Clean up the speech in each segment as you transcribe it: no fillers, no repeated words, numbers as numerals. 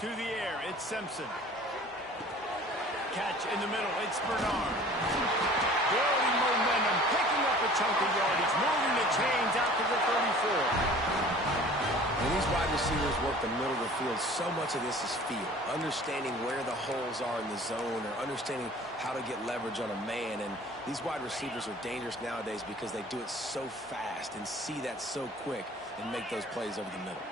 To the air, it's Simpson. Catch in the middle, it's Bernard. Building momentum, picking up a chunk of yardage, moving the chains out to the 34. When these wide receivers work the middle of the field, so much of this is feel. Understanding where the holes are in the zone or understanding how to get leverage on a man. And these wide receivers are dangerous nowadays because they do it so fast and see that so quick and make those plays over the middle.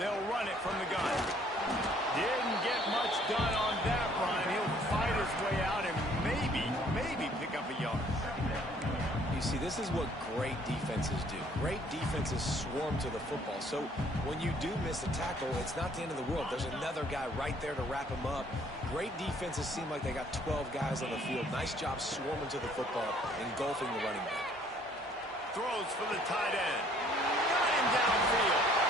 They'll run it from the gun. Didn't get much done on that run. He'll fight his way out and maybe pick up a yard. You see, this is what great defenses do. Great defenses swarm to the football. So when you do miss a tackle, it's not the end of the world. There's another guy right there to wrap him up. Great defenses seem like they got 12 guys on the field. Nice job swarming to the football, engulfing the running back. Throws for the tight end. Got him downfield.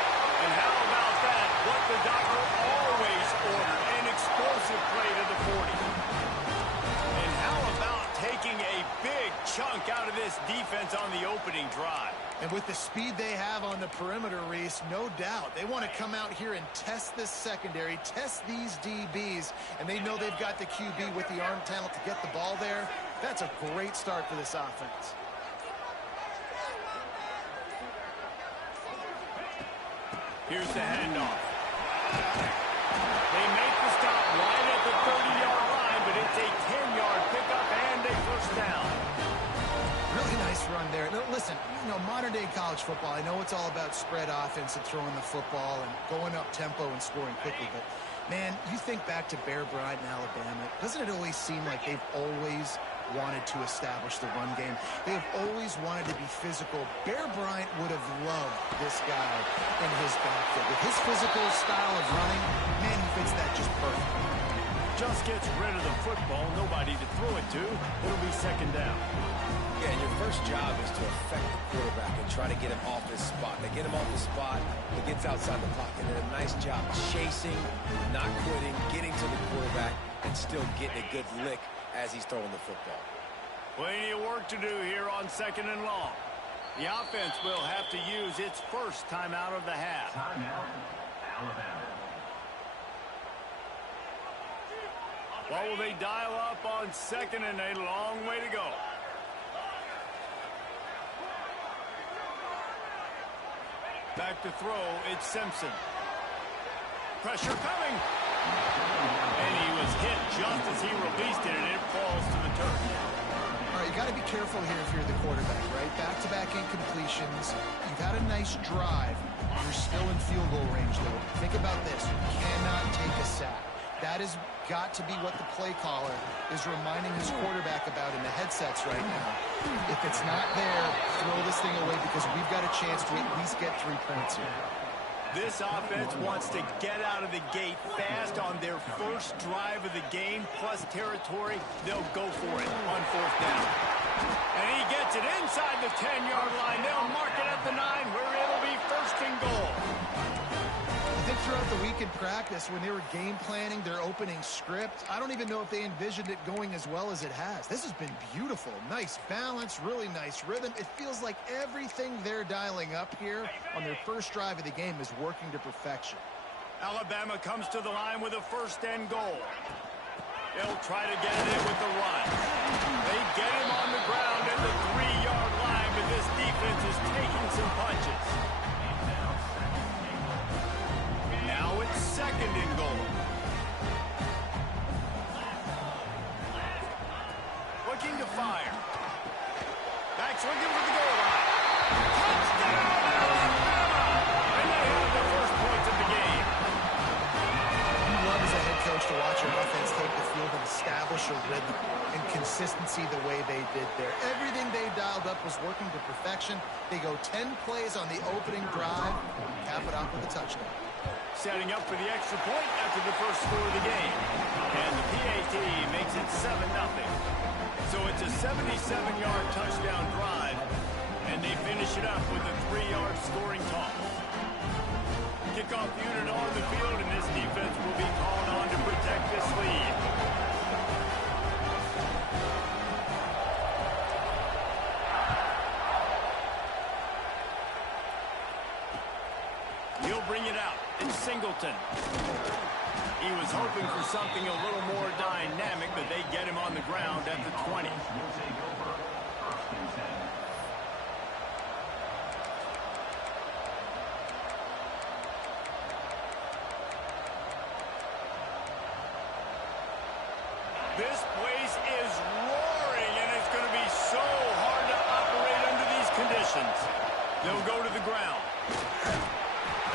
And how about that? What the doctor always ordered. An explosive play to the 40. And how about taking a big chunk out of this defense on the opening drive? And with the speed they have on the perimeter, Reese, no doubt. They want to come out here and test this secondary, test these DBs, and they know they've got the QB with the arm talent to get the ball there. That's a great start for this offense. Here's the handoff. They make the stop right at the 30-yard line, but it's a 10-yard pickup and a first down. Really nice run there. Now, listen, modern-day college football, I know it's all about spread offense and throwing the football and going up tempo and scoring quickly, but, man, you think back to Bear Bryant in Alabama, doesn't it always seem like they've always wanted to establish the run game? They have always wanted to be physical. Bear Bryant would have loved this guy in his backfield. With his physical style of running, man, he fits that just perfectly. Just gets rid of the football, nobody to throw it to. It'll be second down. Yeah, and your first job is to affect the quarterback and try to get him off his spot. They get him off the spot, he gets outside the pocket, and a nice job chasing, not quitting, getting to the quarterback, and still getting a good lick as he's throwing the football. Plenty of work to do here on second and long. The offense will have to use its first timeout of the half. Timeout, Alabama. What will they dial up on second and a long way to go? Back to throw, it's Simpson. Pressure coming. And he was hit just as he released it, and it falls to the turf. All right, you got to be careful here if you're the quarterback, right? Back-to-back incompletions. You've had a nice drive. You're still in field goal range, though. Think about this. You cannot take a sack. That has got to be what the play caller is reminding his quarterback about in the headsets right now. If it's not there, throw this thing away because we've got a chance to at least get 3 points here. This offense wants to get out of the gate fast on their first drive of the game, plus territory. They'll go for it on fourth down. And he gets it inside the 10-yard line. They'll mark it at the 9, where it'll be first and goal. I think throughout the week in practice, when they were game planning their opening script, I don't even know if they envisioned it going as well as it has. This has been beautiful. Nice balance, really nice rhythm. It feels like everything they're dialing up here on their first drive of the game is working to perfection. Alabama comes to the line with a first and goal. They'll try to get it in with the run. They get him on the ground at the 3-yard line, but this defense is taking some punches. Now it's second and goal. Looking to fire. Backs looking for the goal line. Touchdown, Alabama! And they have the first points of the game. You love as a head coach to watch your offense take the field and establish a rhythm and consistency the way they did there. Everything they dialed up was working to perfection. They go 10 plays on the opening drive, cap it off with a touchdown. Setting up for the extra point after the first score of the game. And the PAT makes it 7-0. So it's a 77-yard touchdown drive, and they finish it up with a 3-yard scoring toss. Kickoff unit on the field, and this defense will be called on to protect this lead. He'll bring it out. It's Singleton. He was hoping for something a little more dynamic, but they get him on the ground at the 20. This place is roaring, and it's going to be so hard to operate under these conditions. They'll go to the ground.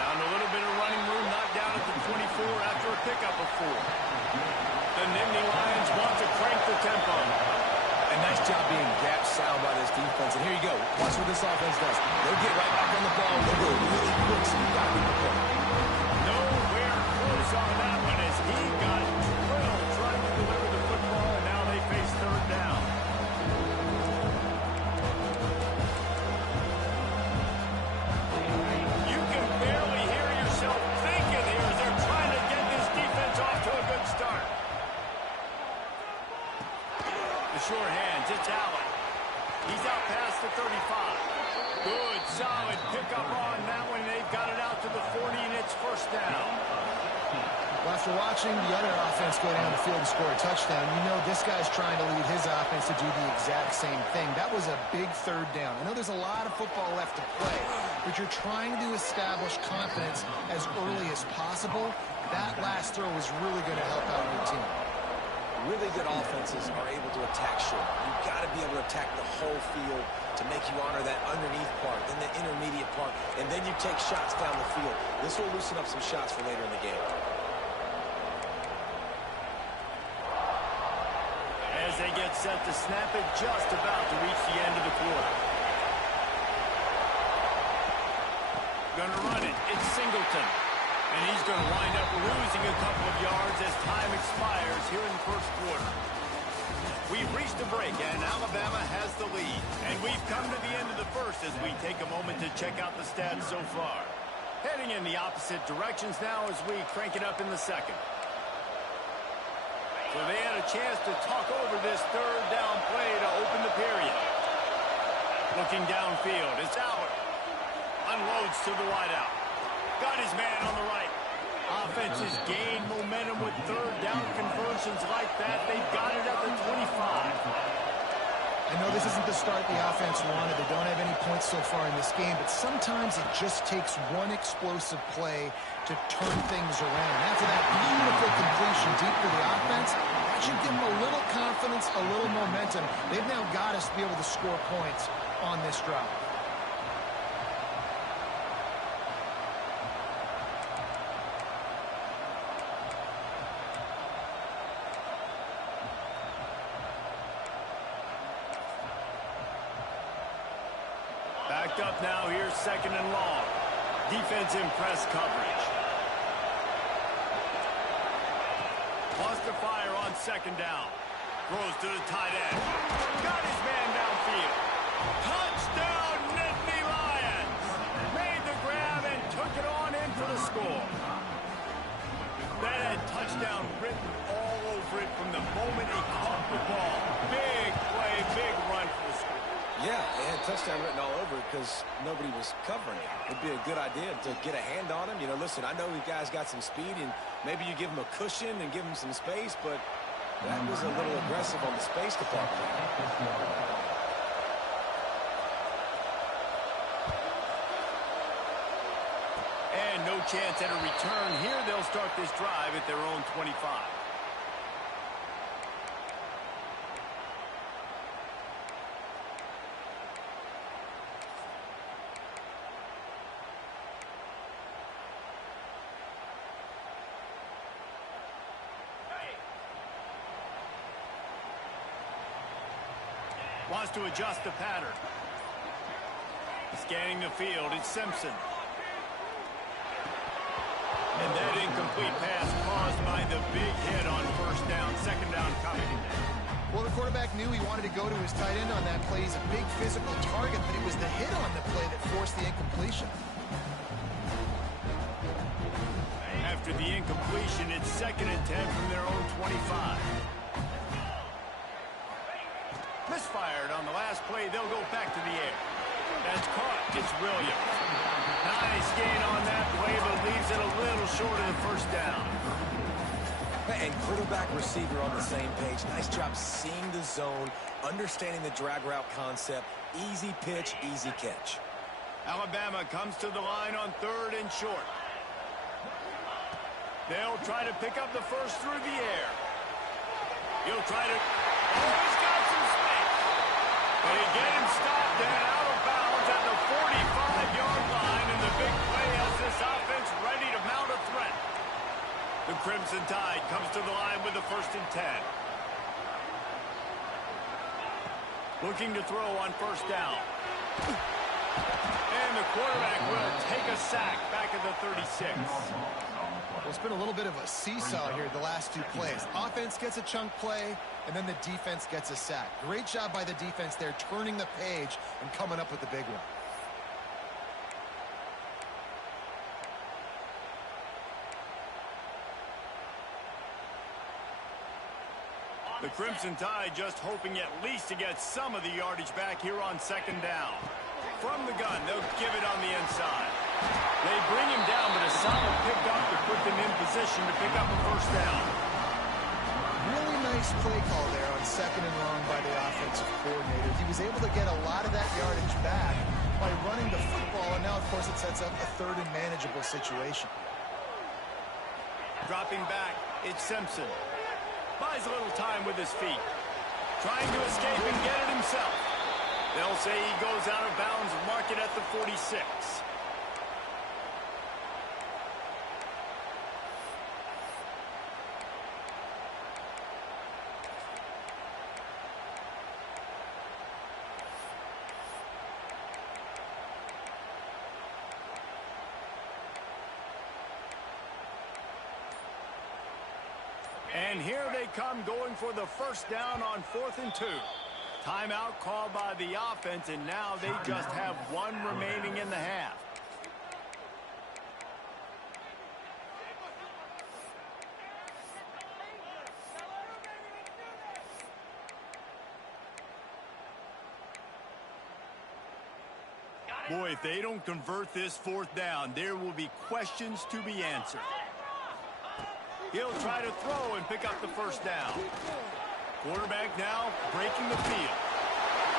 Found a little bit of running room, knocked down at the 24 after a pickup of 4. The Nittany Lions want to crank the tempo. A nice job being gap sound by this defense. And here you go. Watch what this offense does. They'll get right back on the ball. They'll go really quick, so you've got to be prepared. Nowhere close on that one as he got drilled trying to deliver the football, and now they face third down. You can barely hear yourself thinking here as they're trying to get this defense off to a good start. The short hands, it's Allen. He's out past the 35. Good, solid pickup on that one. They've got it out to the 40, and it's first down. Well, after watching the other offense go down the field and score a touchdown, you know this guy's trying to lead his offense to do the exact same thing. That was a big third down. I know there's a lot of football left to play, but you're trying to establish confidence as early as possible. That last throw is really going to help out your team. Really good offenses are able to attack short. You've got to be able to attack the whole field to make you honor that underneath part, then the intermediate part, and then you take shots down the field. This will loosen up some shots for later in the game. As they get set to snap it, just about to reach the end of the quarter. Gonna run it. It's Singleton. And he's going to wind up losing a couple of yards as time expires here in the first quarter. We've reached a break, and Alabama has the lead. And we've come to the end of the first as we take a moment to check out the stats so far. Heading in the opposite directions now as we crank it up in the second. So they had a chance to talk over this third down play to open the period. Looking downfield, it's Allen. Unloads to the wideout. Got his man on the right. Offenses gain momentum with third down conversions like that. They've got it at the 25. I know this isn't the start the offense wanted. They don't have any points so far in this game, but sometimes it just takes one explosive play to turn things around. After that beautiful completion deep for the offense, that should give them a little confidence, a little momentum. They've now got us to be able to score points on this drive. Backed up now, here's second and long. Defense in press coverage. Wants to fire on second down. Throws to the tight end. Got his man downfield. Touchdown, Nittany Lions! Made the grab and took it on in for the score. That had touchdown written all over it from the moment he caught the ball. Big play, big run for the score. Yeah, they had touchdown written all over it because nobody was covering it. It'd be a good idea to get a hand on him. You know, listen, I know you guys got some speed, and maybe you give him a cushion and give him some space, but that was a little aggressive on the space department. And no chance at a return here. They'll start this drive at their own 25. Wants to adjust the pattern. Scanning the field, it's Simpson. And that incomplete pass caused by the big hit on first down, second down coming. Well, the quarterback knew he wanted to go to his tight end on that play. He's a big physical target, but it was the hit on the play that forced the incompletion. After the incompletion, it's second and 10 from their own 25. Misfired on the last play. They'll go back to the air. That's caught. It's Williams. Nice gain on that play short of the first down. And quarterback receiver on the same page. Nice job seeing the zone, understanding the drag route concept. Easy pitch, easy catch. Alabama comes to the line on 3rd and short. They'll try to pick up the first through the air. He'll try to... Oh, he's got some space. But he get him stopped and out of bounds at the 45-yard line, and the big play has this offense ready to mount a threat. The Crimson Tide comes to the line with the 1st and 10. Looking to throw on 1st down. And the quarterback will take a sack back at the 36. Well, it's been a little bit of a seesaw here the last 2 plays. Offense gets a chunk play, and then the defense gets a sack. Great job by the defense there, turning the page and coming up with the big one. The Crimson Tide just hoping at least to get some of the yardage back here on 2nd down. From the gun, they'll give it on the inside. They bring him down, but a solid pickup to put them in position to pick up a 1st down. Really nice play call there on 2nd and long by the offensive coordinator. He was able to get a lot of that yardage back by running the football, and now, of course, it sets up a 3rd and manageable situation. Dropping back, it's Simpson. Buys a little time with his feet. Trying to escape and get it himself. They'll say he goes out of bounds and mark it at the 46. And here they come going for the 1st down on 4th and 2. Timeout called by the offense, and now they just have 1 remaining in the half. Boy, if they don't convert this 4th down, there will be questions to be answered. He'll try to throw and pick up the 1st down. Quarterback now breaking the field.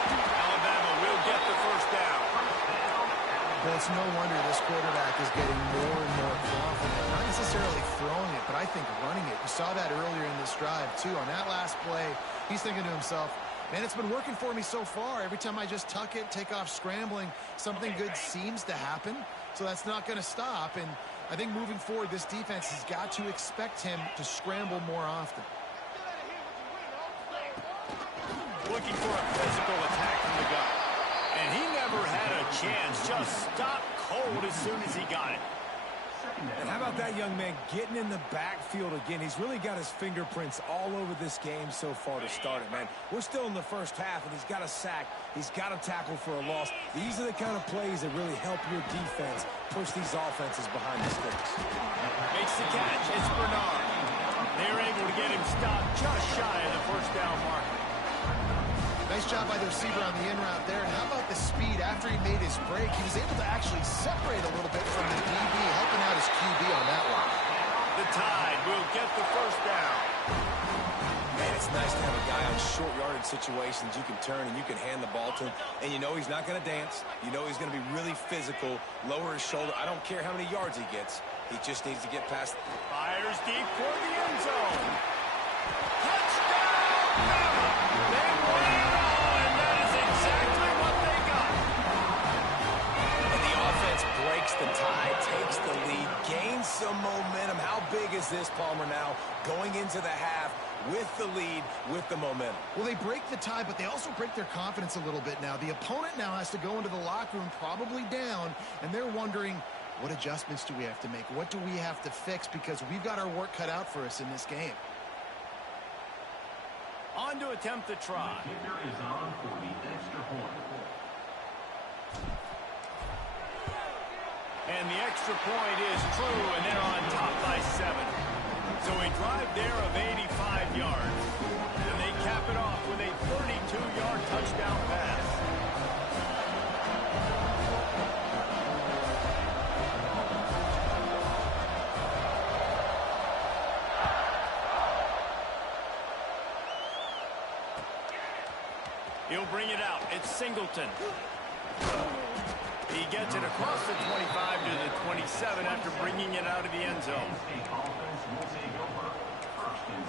Alabama will get the 1st down. Well, it's no wonder this quarterback is getting more and more confident. Not necessarily throwing it, but I think running it. We saw that earlier in this drive, too. On that last play, he's thinking to himself, man, it's been working for me so far. Every time I just tuck it, take off scrambling, something good seems to happen. So that's not going to stop. And I think moving forward, this defense has got to expect him to scramble more often. Looking for a physical attack from the gun. And he never had a chance. Just stopped cold as soon as he got it. And how about that young man getting in the backfield again? He's really got his fingerprints all over this game so far to start it, man. We're still in the 1st half, and he's got a sack. He's got a tackle for a loss. These are the kind of plays that really help your defense push these offenses behind the sticks. Makes the catch. It's Bernard. They're able to get him stopped just shy of the 1st down marker. Nice job by the receiver on the in route there. And how about the speed after he made his break? He was able to actually separate a little bit from the DB, helping out his QB on that one. The Tide will get the 1st down. Man, it's nice to have a guy on short yardage situations you can turn and you can hand the ball to him. And you know he's not going to dance. You know he's going to be really physical, lower his shoulder. I don't care how many yards he gets. He just needs to get past. Fires deep toward the end zone. Touchdown, Bama! They won it all, and that is exactly what they got. And the offense breaks the tie, takes the lead, gains some momentum. How big is this, Palmer, now going into the half with the lead, with the momentum? Well, they break the tie, but they also break their confidence a little bit now. The opponent now has to go into the locker room probably down, and they're wondering, what adjustments do we have to make? What do we have to fix? Because we've got our work cut out for us in this game. On to attempt the try. The kicker is on for the extra point. And the extra point is true, and they're on top by 7. So a drive there of 85 yards. And they cap it off with a 32-yard touchdown pass. He'll bring it out. It's Singleton. He gets it across the 25 to the 27 after bringing it out of the end zone. Offense will take over. 1st and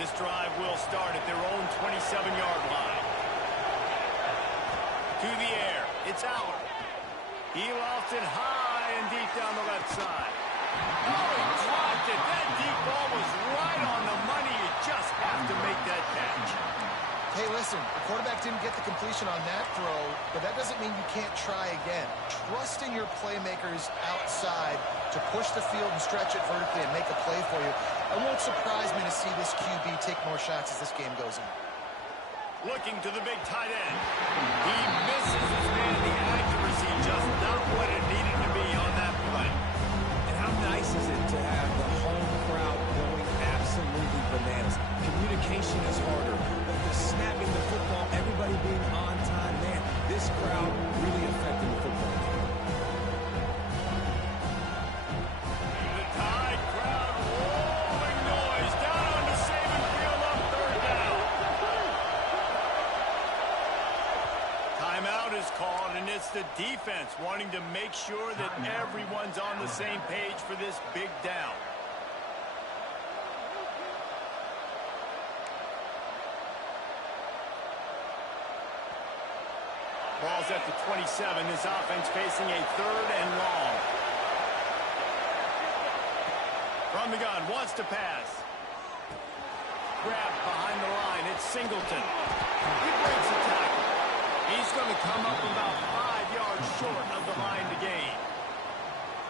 10. This drive will start at their own 27-yard line. To the air. It's Aller. He lofts it high and deep down the left side. Oh, he dropped it. That deep ball was right on the money. You just have to make that catch. Hey, listen, the quarterback didn't get the completion on that throw, but that doesn't mean you can't try again. Trusting your playmakers outside to push the field and stretch it vertically and make a play for you. It won't surprise me to see this QB take more shots as this game goes on. Looking to the big tight end. He misses his man. The accuracy just not what it needed to be on that play. And how nice is it to have the home crowd going absolutely bananas? Communication is harder. The snapping the football, everybody being on time, man, this crowd really affecting the football game. The Tide crowd rolling noise down onto Saban Field on 3rd down. Timeout is called, and it's the defense wanting to make sure that everyone's on the same page for this big down. Ball's at the 27. This offense facing a 3rd and long. From the gun, wants to pass. Grab behind the line. It's Singleton. He breaks the tackle. He's going to come up about 5 yards short of the line to gain.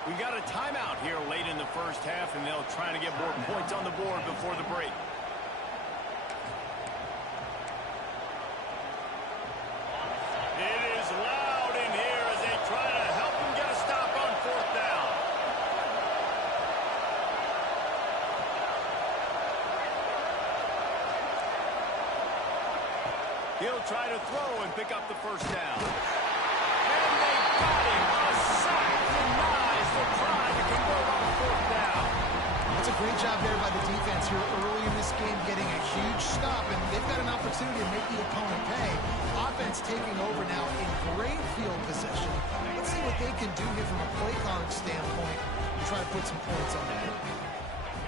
We got a timeout here late in the first half, and they'll try to get more points on the board before the break. It is loud in here as they try to help him get a stop on 4th down. He'll try to throw and pick up the 1st down. And they got him. A sack denies the try to convert on 4th down. That's a great job there by the defense here early in this game, getting a huge stop, and they've got an opportunity to make the opponent pay. Offense taking over now in great field position. Let's see what they can do here from a play calling standpoint and try to put some points on the board.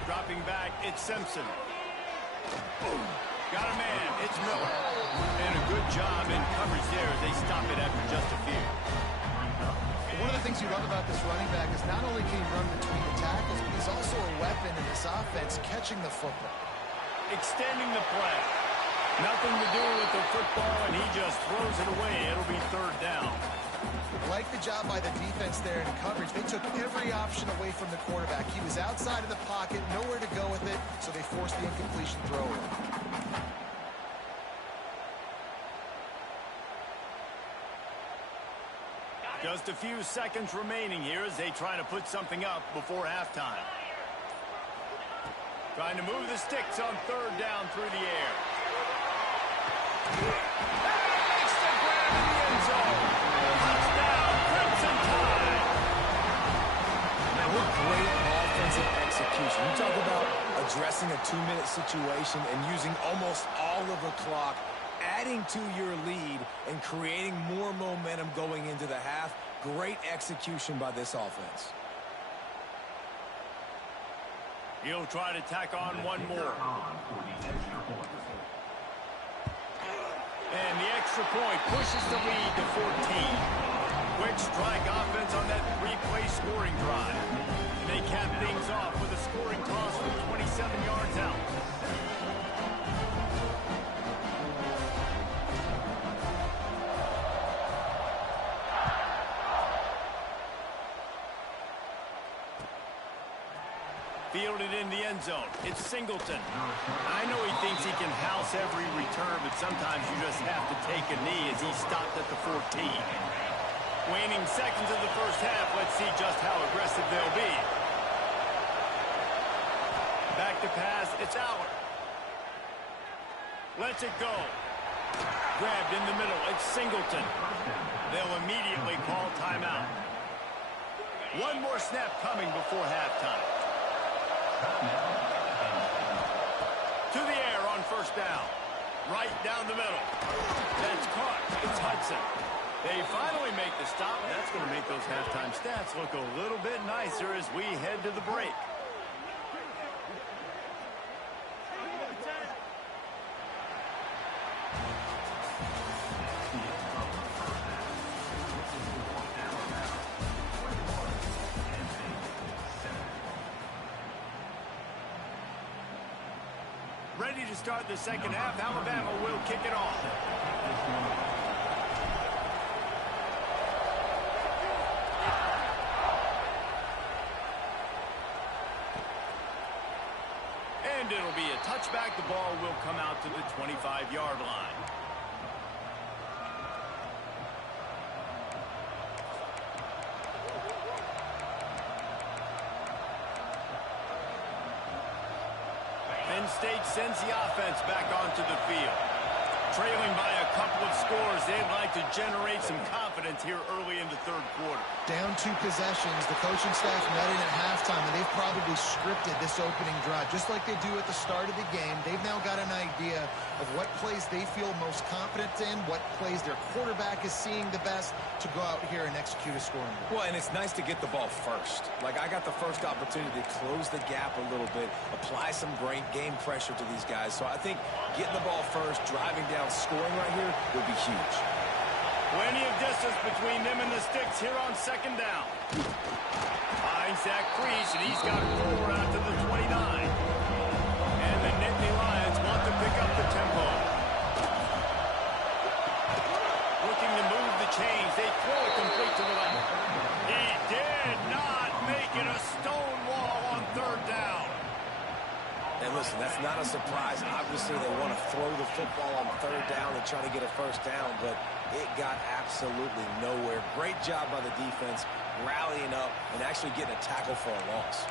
Dropping back, it's Simpson. Got a man, it's Miller. And a good job in coverage there as they stop it after just a few. One of the things you love about this running back is not only can he run between the tackles, but he's also a weapon in this offense, catching the football. Extending the play. Nothing to do with the football, and he just throws it away. It'll be 3rd down. Like the job by the defense there in coverage. They took every option away from the quarterback. He was outside of the pocket, nowhere to go with it, so they forced the incompletion throw. Just a few seconds remaining here as they try to put something up before halftime. Trying to move the sticks on 3rd down through the air. Makes the grab in the end zone. Touchdown, Crimson Tide. Now, what great offensive execution. You talk about addressing a 2-minute situation and using almost all of the clock, adding to your lead and creating more momentum going into the half. Great execution by this offense. He'll try to tack on one more. And the extra point pushes the lead to 14. Quick strike offense on that 3-play scoring drive. And they cap things off with a scoring toss from 27 yards out. Fielded in the end zone. It's Singleton. I know he thinks he can house every return, but sometimes you just have to take a knee as he stopped at the 14. Waning seconds of the first half. Let's see just how aggressive they'll be. Back to pass. It's Aller. Lets it go. Grabbed in the middle. It's Singleton. They'll immediately call timeout. One more snap coming before halftime. To the air on first down. Right down the middle. That's caught. It's Hudson. They finally make the stop. That's going to make those halftime stats look a little bit nicer as we head to the break. Ready to start the second half. Alabama will kick it off. And it'll be a touchback. The ball will come out to the 25-yard line. Penn State sends the offense back onto the field. Trailing by a couple of scores, they'd like to generate some confidence here early in the third quarter. Down 2 possessions, the coaching staff met in at halftime, and they've probably scripted this opening drive. Just like they do at the start of the game, they've now got an idea of what plays they feel most confident in, what plays their quarterback is seeing the best to go out here and execute a scoring drive. Well, and it's nice to get the ball first. Like, I got the first opportunity to close the gap a little bit, apply some great game pressure to these guys. So I think getting the ball first, driving down, scoring right here would be huge. Plenty of distance between them and the sticks here on second down. Finds that crease, and he's got 4 out to the 29. And the Nittany Lions want to pick up the tempo. Looking to move the chains. They throw it complete to the left. He did not make it a stone wall on third down. And listen, that's not a surprise. Obviously, they want to throw the football on third down and try to get a first down, but it got absolutely nowhere. Great job by the defense, rallying up and actually getting a tackle for a loss.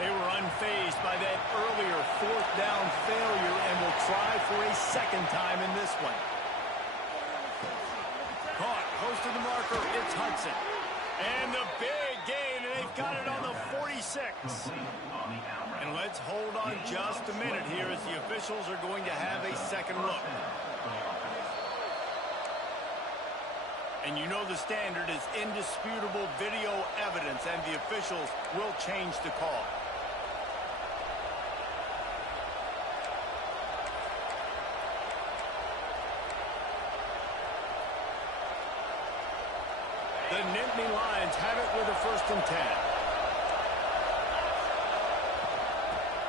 They were unfazed by that earlier fourth down failure and will try for a second time in this one. Caught, close to the marker, it's Hudson. And the big gain, and they've got it on the 46. And let's hold on just a minute here as the officials are going to have a second look. And you know the standard is indisputable video evidence, and the officials will change the call. The Nittany Lions have it with a 1st and 10.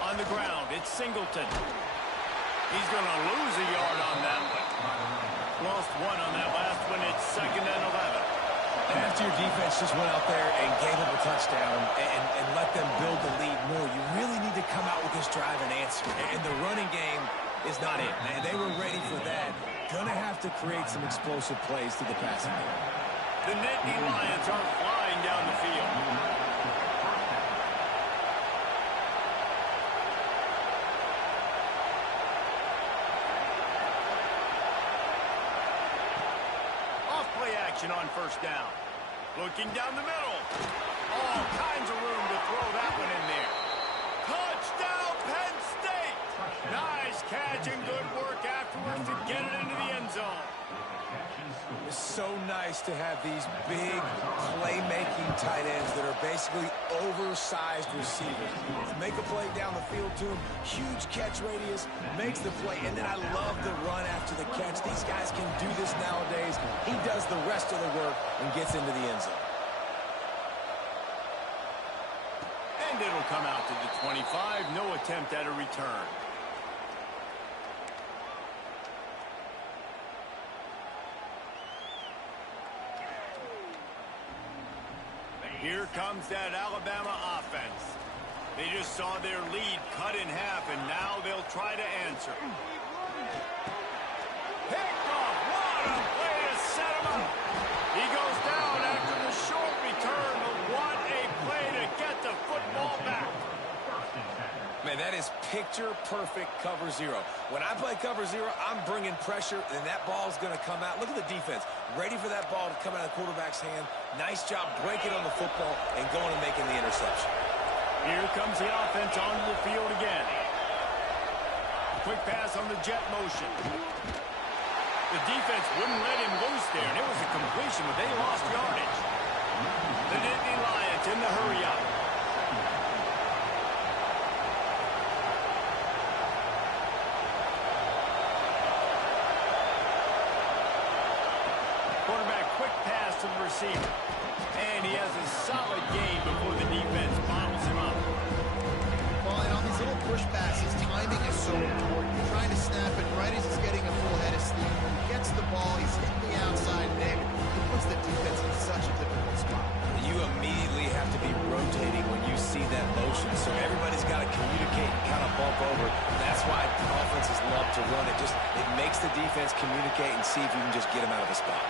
On the ground, it's Singleton. He's going to lose a yard on that one. Lost 1 on that last one. It's 2nd and 11. After your defense just went out there and gave up a touchdown and let them build the lead more, you really need to come out with this drive and answer. And the running game is not it. And they were ready for that. Going to have to create some explosive plays through the passing game. The Nittany Lions are flying down the field. Off-play action on first down. Looking down the middle. All kinds of room to throw that one in there. Touchdown, Penn State! Nice catch and good work afterwards to get it into the end zone. It's so nice to have these big playmaking tight ends that are basically oversized receivers. To make a play down the field to him, huge catch radius, makes the play, and then I love the run after the catch. These guys can do this nowadays. He does the rest of the work and gets into the end zone. And it'll come out to the 25. No attempt at a return. Here comes that Alabama offense. They just saw their lead cut in half, and now they'll try to answer. Picked off. What a play to set him up. He goes down after the short return, but what a play to get the football back. Man, that is picture-perfect cover zero. When I play cover zero, I'm bringing pressure, and that ball's going to come out. Look at the defense. Ready for that ball to come out of the quarterback's hand. Nice job breaking on the football and going and making the interception. Here comes the offense onto the field again. Quick pass on the jet motion. The defense wouldn't let him loose there, and it was a completion, but they lost yardage. The Nittany Lions in the hurry-up. Quarterback, quick pass to the receiver. And he has a solid gain before the defense bottles him up. Well, and on these little push passes, timing is so important. You're trying to snap it right as he's getting a full head of steam. When he gets the ball, he's hitting the outside Nick. He puts the defense in such a difficult spot. You immediately have to be rotating when you see that motion, so everybody's got to communicate and kind of bump over. That's why offenses love to run it. It makes the defense communicate and see if you can just get him out of the spot.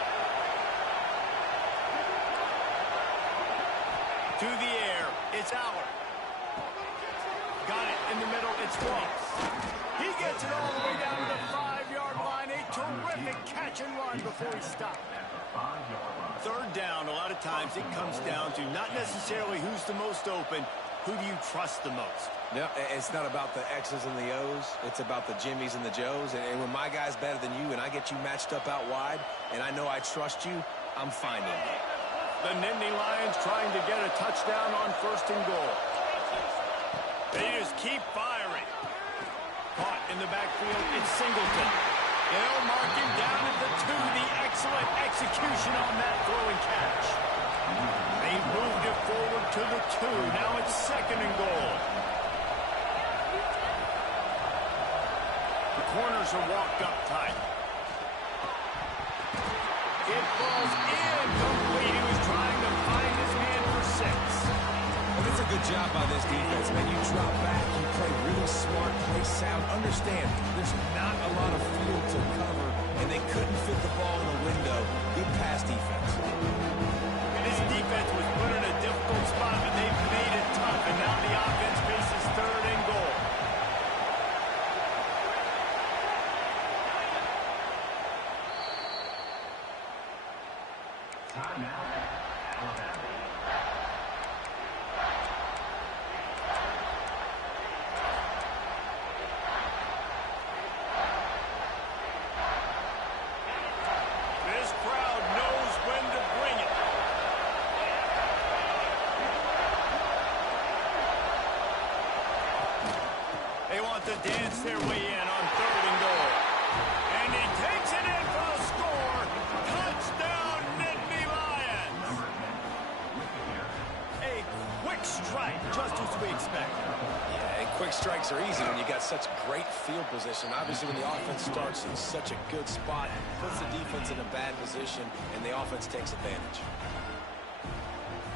To the air, it's Aller. Got it in the middle, it's Ross. He gets it all the way down to the 5-yard line. A terrific catch and run before he stopped. Third down, a lot of times it comes down to not necessarily who's the most open, who do you trust the most? Yeah, it's not about the X's and the O's. It's about the Jimmys and the Joes. And when my guy's better than you and I get you matched up out wide and I know I trust you, I'm finding you. The Nittany Lions trying to get a touchdown on 1st and goal. They just keep firing. Caught in the backfield, it's Singleton. They'll mark him down at the 2. The excellent execution on that throw and catch. They moved it forward to the 2. Now it's 2nd and goal. The corners are walked up tight. It falls incomplete. He was trying to find his man for 6. Well, it's a good job by this defense, man. You drop back, you play really smart, play sound. Understand, there's not a lot of field to cover, and they couldn't fit the ball in the window. Good pass defense. This defense was put in a difficult spot, but they've made it tough, and now the offense faces 3rd and goal. Timeout, Alabama. This crowd knows when to bring it. They want to dance their way in on 3rd and goal. And he takes it in for the score. Touchdown, Nittany Lions. A quick strike, just as we expect. Yeah, and quick strikes are easy when you got such great field position. Obviously, when the offense starts in such a good spot, puts the defense in a bad position, and the offense takes advantage.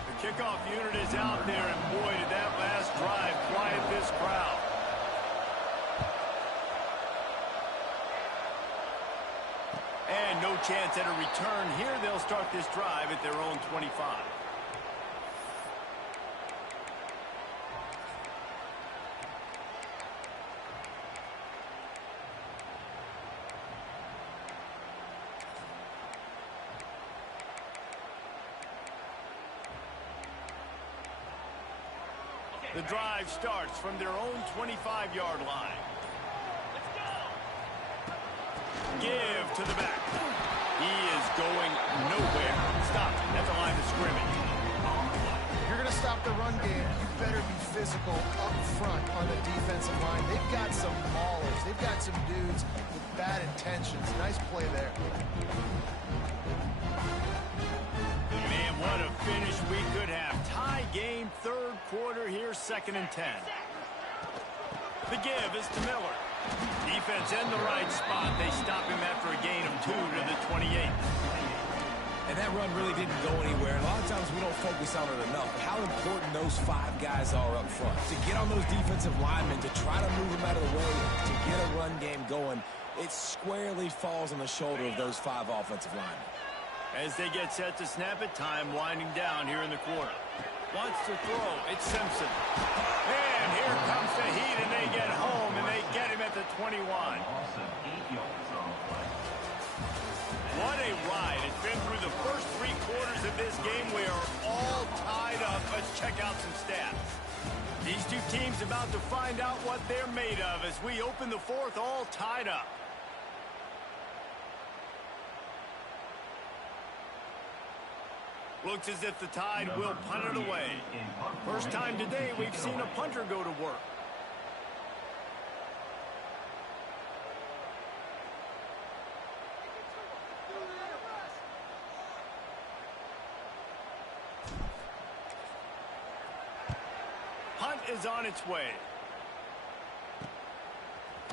The kickoff unit is out there, and boy, did that last drive quiet this crowd. And no chance at a return here. They'll start this drive at their own 25. The drive starts from their own 25-yard line. Give to the back. He is going nowhere. Stop. That's a line of scrimmage. If you're going to stop the run game, you better be physical up front on the defensive line. They've got some maulers. They've got some dudes with bad intentions. Nice play there. Man, what a finish we could have. Tie game, 3rd quarter here, 2nd and 10. The give is to Miller. Defense in the right spot. They stop him after a gain of 2 to the 28. And that run really didn't go anywhere. And a lot of times we don't focus on it enough. But how important those 5 guys are up front. To get on those defensive linemen, to try to move them out of the way, to get a run game going, it squarely falls on the shoulder of those 5 offensive linemen. As they get set to snap it, time winding down here in the quarter. Wants to throw. It's Simpson. And here comes the heat, and These two teams about to find out what they're made of as we open the fourth all tied up. Looks as if the Tide will punt it away. First time today we've seen a punter go to work. Punt is on its way.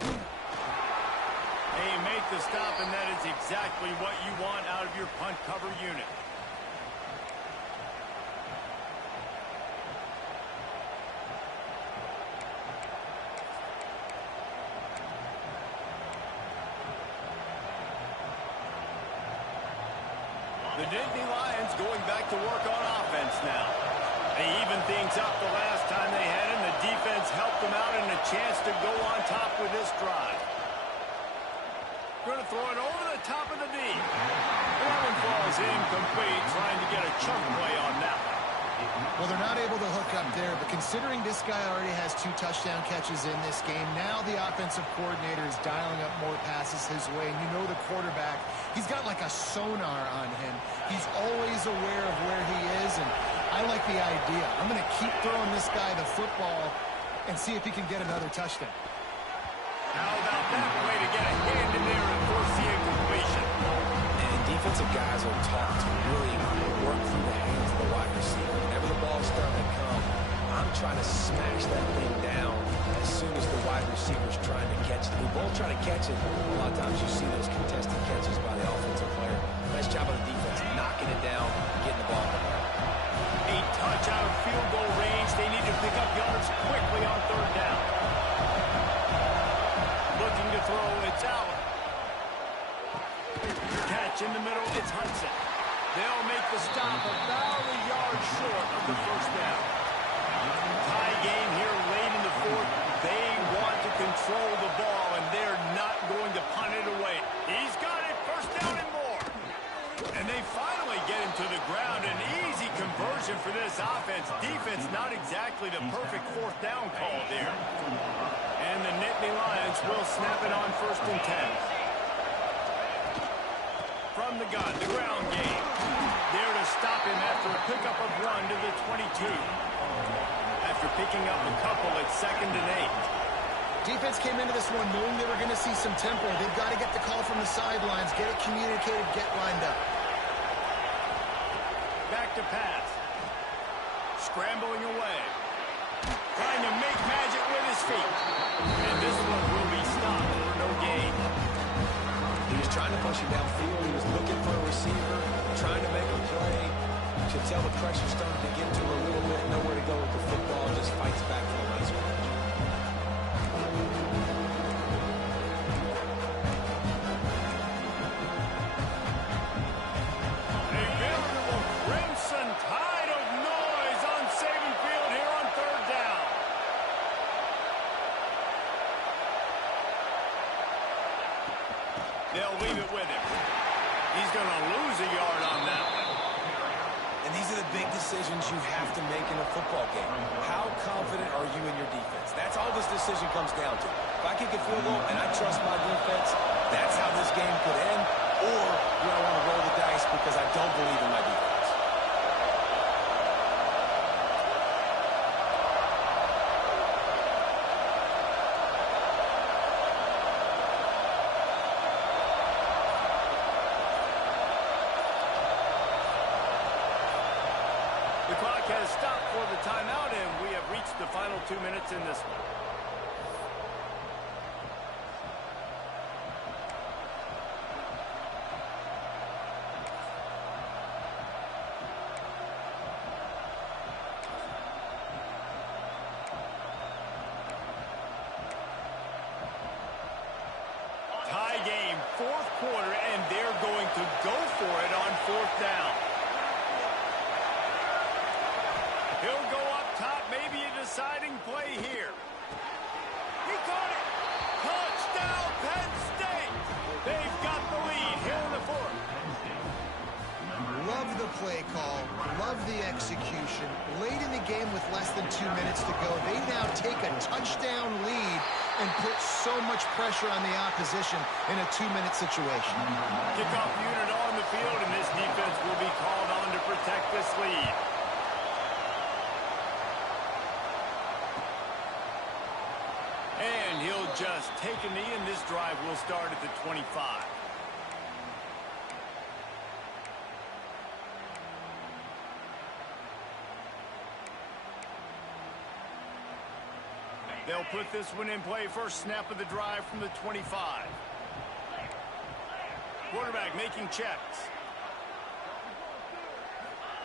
They make the stop, and that is exactly what you want out of your punt cover unit. The Nittany Lions going back to work on offense now. They evened things up the last time they had him. The defense helped them out and a chance to go on top with this drive. Going to throw it over the top of the D. That one falls incomplete, trying to get a chunk play on that one. Well, they're not able to hook up there, but considering this guy already has 2 touchdown catches in this game, now the offensive coordinator is dialing up more passes his way. And you know the quarterback, he's got like a sonar on him. He's always aware of where he is, and I like the idea. I'm going to keep throwing this guy the football and see if he can get another touchdown. How about that way to get a hand in there and force the incompletion? And defensive guys are taught to really work through the hands of the wide receiver. Whenever the ball's starting to come, I'm trying to smash that thing down as soon as the wide receiver's trying to catch it. We both try to catch it. A lot of times you see those contested catches by the offensive player. Nice job on the defense, knocking it down, getting the ball in the ball. A touch out of field goal range. They need to pick up yards quickly on third down. Looking to throw, it's Allen. Catch in the middle, it's Hudson. They'll make the stop about a yard short of the first down. Tie game here late in the fourth. They want to control the ball, and they're not going to punt it away. He's got it, first down and more. And they finally get him to the ground. An easy conversion for this offense. Defense not exactly the perfect fourth down call there. And the Nittany Lions will snap it on 1st and 10. From the gun, the ground game. There to stop him after a pickup of 1 to the 22. After picking up a couple, it's 2nd and 8. Defense came into this one knowing they were going to see some tempo. They've got to get the call from the sidelines, get it communicated, get lined up. Back to pass. Scrambling away. Trying to make magic with his feet. And this one will be stopped for no gain. He was trying to push him downfield. He was looking for a receiver, trying to make a play. You can tell the pressure started to get to him a little bit. Nowhere to go with the football. Just fights back for the nice one. A veritable crimson tide of noise on Saban Field here on third down. They'll leave it with him. He's going to lose a yard on that one. And these are the big decisions you have to make in a football game. How confident are you in your defense? That's all this decision comes down to. If I kick a field goal and I trust my defense, that's how this game could end. Or do I want to roll the dice because I don't believe in my defense? The clock has stopped for the timeout, and we have reached the final 2 minutes in this one. Tie game, 4th quarter, and they're going to go for it on 4th down. He'll go up top, maybe a deciding play here. He caught it. Touchdown, Penn State. They've got the lead here in the 4th. Love the play call. Love the execution. Late in the game with less than 2 minutes to go, they now take a touchdown lead and put so much pressure on the opposition in a 2-minute situation. Kickoff unit on the field, and this defense will be called on to protect this lead. And he'll just take a knee, and this drive will start at the 25. They'll put this one in play. First snap of the drive from the 25. Quarterback making checks.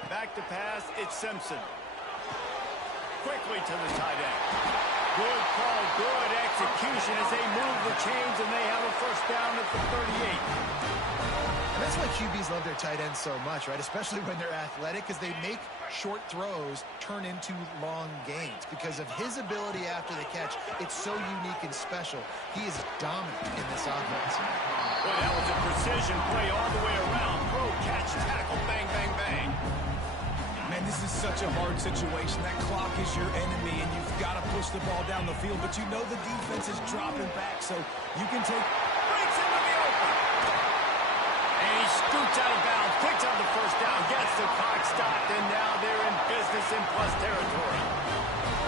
Back to pass, it's Simpson. Quickly to the tight end. Good call, good execution as they move the chains, and they have a first down at the 38. And that's why QBs love their tight ends so much, right? Especially when they're athletic, because they make short throws turn into long gains. Because of his ability after the catch, it's so unique and special. He is dominant in this offense. Well, that was a precision play all the way around. Throw, catch, tackle, bang, bang, bang. Man, this is such a hard situation. That clock is your enemy, and you've got to push the ball down the field. But you know the defense is dropping back, so you can take... Breaks into the open. And he scoots out of bounds, picks up the first down, gets the clock stopped, and now they're in business in plus territory.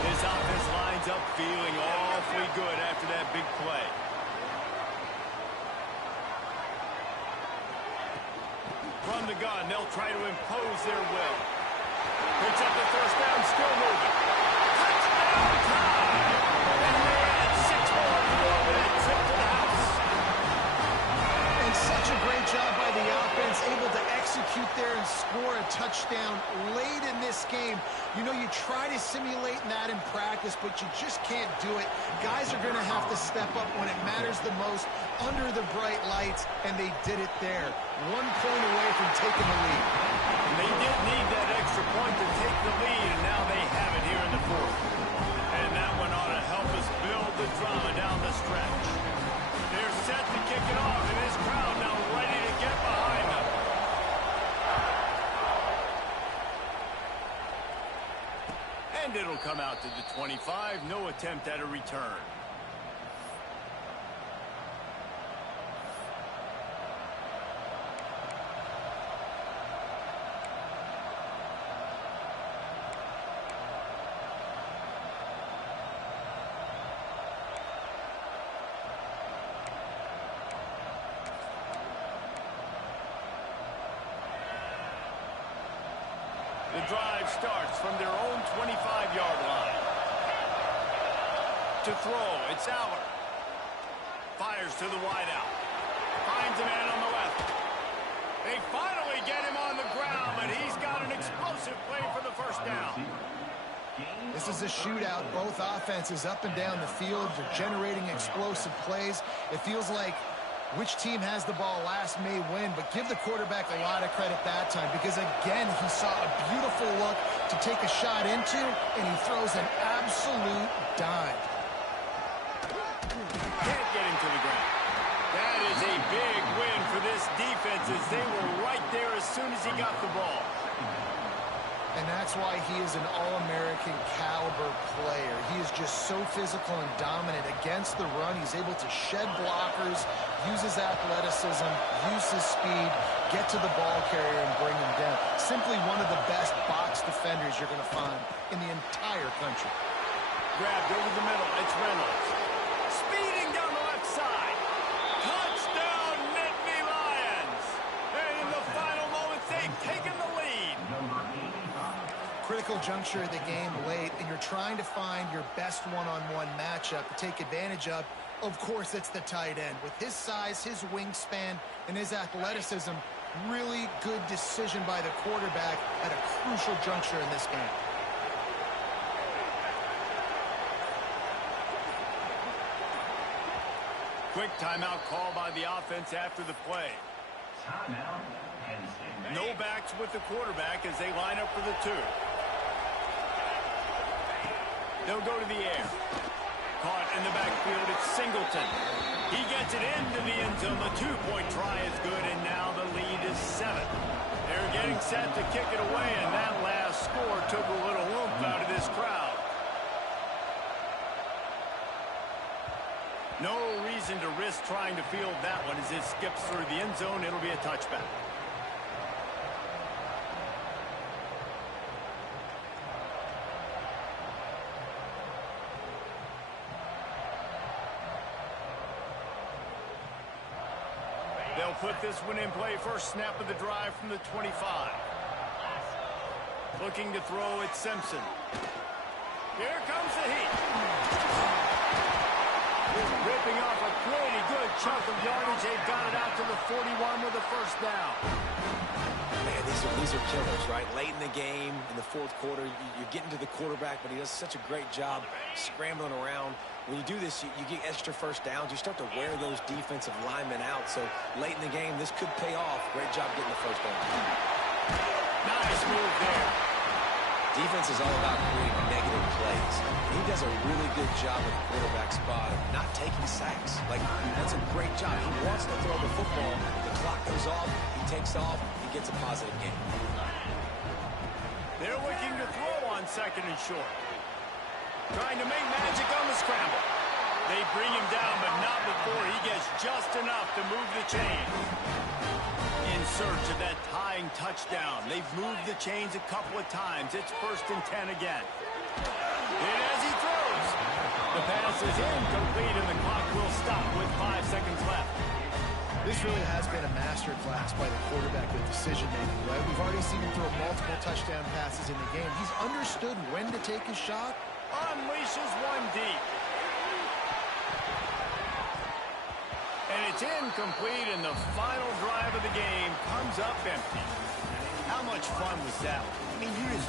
This offense lines up feeling awfully good after that big play. From the gun, they'll try to impose their will. Picks up the first down, still moving. Touchdown time! And they add 6 more to go with that trip to the house. And such a great job by the offense, able to execute there and score a touchdown late in this game. You know, you try to simulate that in practice, but you just can't do it. Guys are going to have to step up when it matters the most under the bright lights, and they did it there. 1 point away from taking the lead. They did need that extra point to take the lead, and now they have it here in the fourth. And that one ought to help us build the drama down the stretch. They're set to kick it off, and this crowd now ready to get behind them. And it'll come out to the 25. No attempt at a return. The drive starts from their own 25-yard line. To throw, it's Aller. Fires to the wideout. Finds a man on the left. They finally get him on the ground, but he's got an explosive play for the first down. This is a shootout. Both offenses up and down the field. They're generating explosive plays. It feels like which team has the ball last may win, but give the quarterback a lot of credit that time because, again, he saw a beautiful look to take a shot into, and he throws an absolute dime. Can't get him to the ground. That is a big win for this defense as they were right there as soon as he got the ball. And that's why he is an All-American caliber player. He is just so physical and dominant against the run. He's able to shed blockers, use his athleticism, use his speed, get to the ball carrier and bring him down. Simply one of the best box defenders you're going to find in the entire country. Grabbed over the middle. It's Reynolds. Speeding down the left side. Touchdown, Nittany Lions. And in the final moments, they've taken the lead. Critical juncture of the game late, and you're trying to find your best one-on-one matchup to take advantage of. Of course, it's the tight end. With his size, his wingspan, and his athleticism, really good decision by the quarterback at a crucial juncture in this game. Quick timeout call by the offense after the play. Timeout, Penn State. No backs with the quarterback as they line up for the 2. They'll go to the air. caught in the backfield. It's Singleton. He gets it into the end zone. The two-point try is good, and now the lead is 7. They're getting set to kick it away, and that last score took a little oomph out of this crowd. No reason to risk trying to field that one as it skips through the end zone. It'll be a touchback. They'll put this one in play. First snap of the drive from the 25. Looking to throw it, Simpson. Here comes the heat. Ripping off a pretty good chunk of yardage. They got it out to the 41 with a first down. Man, these are killers, right? Late in the game, in the fourth quarter, you're getting to the quarterback, but he does such a great job scrambling around. When you do this, you get extra first downs. You start to wear those defensive linemen out. So late in the game, this could pay off. Great job getting the first down. Nice move there. Defense is all about creating negative plays. He does a really good job at the quarterback spot of not taking sacks. Like, that's a great job. He wants to throw the football. The clock goes off. He takes off. He gets a positive game. They're looking to throw on second and short. Trying to make magic on the scramble. They bring him down, but not before he gets just enough to move the chain. In search of that tying touchdown. They've moved the chains a couple of times. It's 1st and 10 again. And as he throws, the pass is incomplete, and the clock will stop with 5 seconds left. This really has been a master class by the quarterback with decision-making, right? We've already seen him throw multiple touchdown passes in the game. He's understood when to take his shot. Unleashes one deep. And it's incomplete, and the final drive of the game comes up empty. How much fun was that? I mean, you just